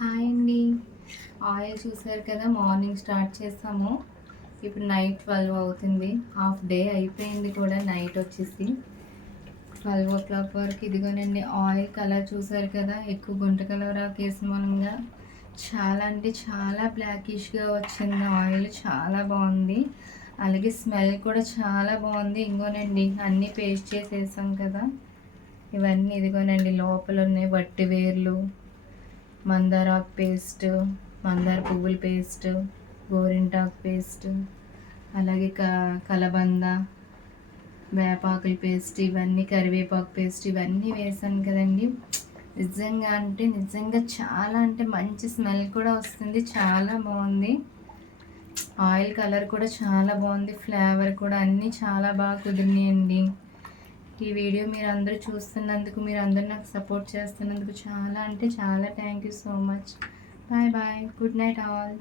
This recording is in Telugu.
హాయ్ అండి. ఆయిల్ చూసారు కదా, మార్నింగ్ స్టార్ట్ చేసాము. ఇప్పుడు నైట్ 12 అవుతుంది. హాఫ్ డే అయిపోయింది కూడా. నైట్ వచ్చేసి 12 o'clock వరకు. ఇదిగోనండి ఆయిల్ కలర్ చూసారు కదా, ఎక్కువ గుంట కలర్ వేసిన మూలంగా చాలా అంటే చాలా బ్లాకిష్గా వచ్చింది. ఆయిల్ చాలా బాగుంది, అలాగే స్మెల్ కూడా చాలా బాగుంది. ఇంకోనండి అన్నీ పేస్ట్ చేసేసాం కదా, ఇవన్నీ ఇదిగోనండి లోపల ఉన్నాయి. వట్టి వేర్లు, మందారాకు పేస్ట్, మందార పువ్వుల పేస్ట్, గోరింటాకు పేస్ట్, అలాగే కలబంద, వేపాకుల పేస్ట్, ఇవన్నీ కరివేపాకు పేస్ట్, ఇవన్నీ వేసాను కదండి. నిజంగా అంటే నిజంగా చాలా అంటే మంచి స్మెల్ కూడా వస్తుంది. చాలా బాగుంది. ఆయిల్ కలర్ కూడా చాలా బాగుంది. ఫ్లేవర్ కూడా అన్నీ చాలా బాగా కుదిరినాయండి. ఈ వీడియో మీరు అందరూ చూస్తున్నందుకు, మీరు అందరూ నాకు సపోర్ట్ చేస్తున్నందుకు చాలా అంటే చాలా thank you so much. Bye bye. Good night all.